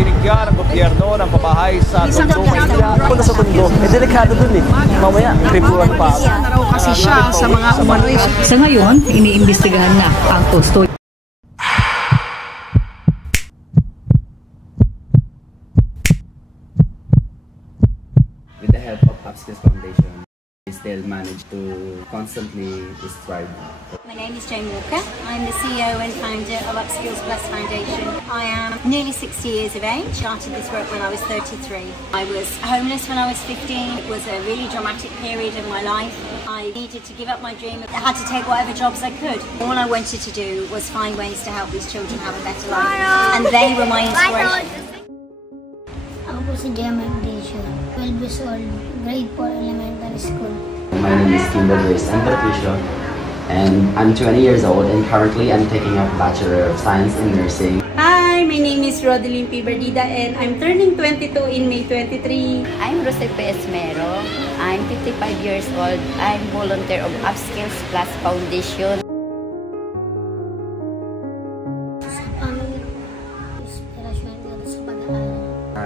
binigyan ng gobyerno ng pabahay sa Tondo. Punta sa Tondo, delikado dun eh. Mamaya, kripuan pa. Na raw kasi siya sa mga umano'y. Sa ngayon, iniimbestigahan na ang Tostoy. With the help of Upskills Foundation, we still manage to constantly strive. My name is Jane Walker. I'm the CEO and founder of Upskills Plus Foundation. I am nearly 60 years of age. Started this work when I was 33. I was homeless when I was 15. It was a really dramatic period of my life. I needed to give up my dream. I had to take whatever jobs I could. All I wanted to do was find ways to help these children have a better life. And they were my inspiration. Ako po si Gemma Ignacio, 12 years old, grade 4 elementary school. My name is Kimberly Patricio, and I'm 20 years old, and currently I'm taking a Bachelor of Science in Nursing. Hi, my name is Rodeline P. Bardida, and I'm turning 22 in May 23. I'm Rosepe Esmero. I'm 55 years old. I'm volunteer of Upskills Plus Foundation.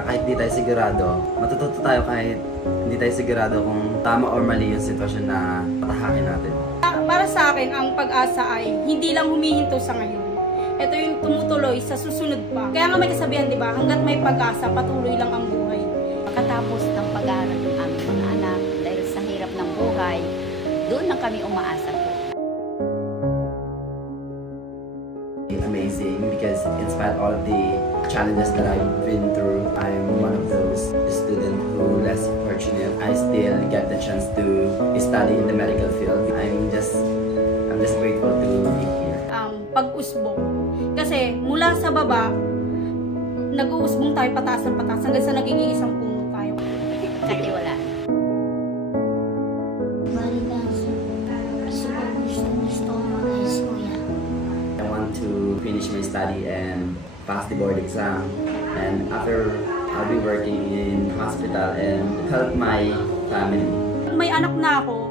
Kahit di tayo sigurado, matututo tayo kahit hindi tayo sigurado kung tama or mali yung sitwasyon na patahakin natin. Para sa akin, ang pag-asa ay hindi lang humihinto sa ngayon. Ito yung tumutuloy sa susunod pa. Kaya nga may kasabihan, di ba? Hanggat may pag-asa, patuloy lang ang buhay. Pagkatapos ng pag-aaral ng aming mga anak, dahil sa hirap ng buhay, doon na kami umaasa po. Amazing because in spite of all the challenges that I've been through, I'm one of those students who less fortunate. I still get the chance to study in the medical field. I'm just grateful to be here. Pag-usbong. Kasi mula sa baba, nag-uusbong tayo pataas hanggang sa nagiging isang puno tayo. Kasi wala. I want to finish my study and pass the board exam, and after I'll be working in hospital and help my family. May anak na ako,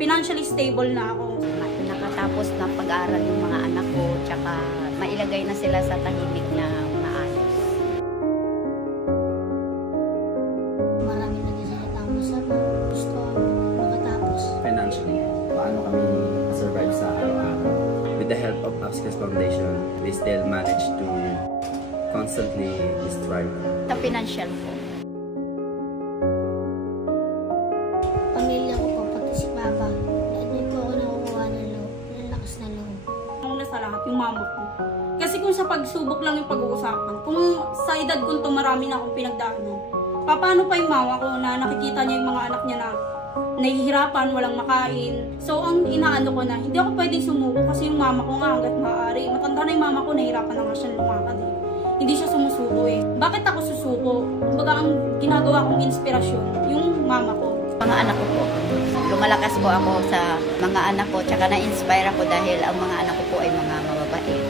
financially stable na ako. Nakatapos na pag-aaral yung mga anak ko, tsaka mailagay na sila sa tahimik na maayos. Marami nagsasalita mo sa gusto makatapos. Financially, paano kami survive sa araw-araw? With the help of Upskills Foundation, we still manage to constantly strive. Sa financial po. Pamilya ko po, pati si Papa. Hindi po ako nakukuha ng loob. Ng lakas na loob. Una sa lahat, yung mama ko. Kasi kung sa pagsubok lang yung pag-uusapan, kung sa edad ko ito marami na akong pinagdaanan, paano pa yung mama ko na nakikita niya yung mga anak niya na nahihirapan, walang makain. So, ang inaano ko na, hindi ako pwedeng sumuko kasi yung mama ko nga hanggat maaari. Matanda na yung mama ko, nahihirapan na nga siya lumakad eh. Hindi siya sumusuko eh. Bakit ako susuko? Kumbaga ang ginagawa kong inspirasyon, yung mama ko. Mga anak ko po. Lumalakas po ako sa mga anak ko, tsaka na-inspire ako dahil ang mga anak ko po ay mga mababait.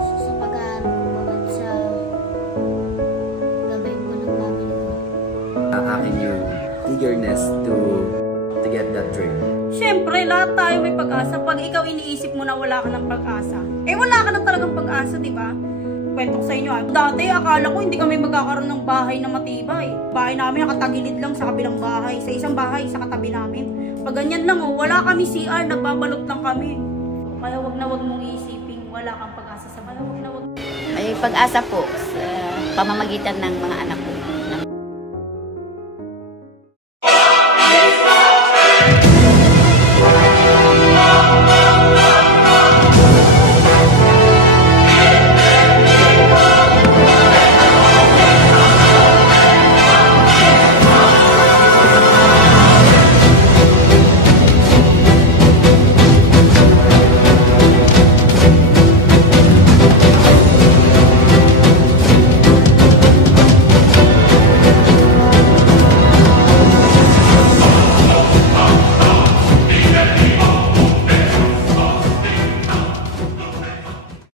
Sa pag-aaral ko, bakit sa gabay po ng family ko. Ang akin yung eagerness to get that dream. Siyempre, lahat tayo may pag-asa. Pag ikaw iniisip mo na wala ka ng pag-asa, eh wala ka ng talagang pag-asa, di ba? Kwento ko sa inyo. Dati, akala ko hindi kami magkakaroon ng bahay na matibay. Bahay namin nakatagilid lang sa kabilang bahay. Sa isang bahay, sa katabi namin. Pag ganyan lang, wala kami CR, nagbabalot lang kami. Kaya wag na wag mong isipin, wala kang pag-asa sa kanya. Wag na wag. May pag-asa po sa pamamagitan ng mga anak ko.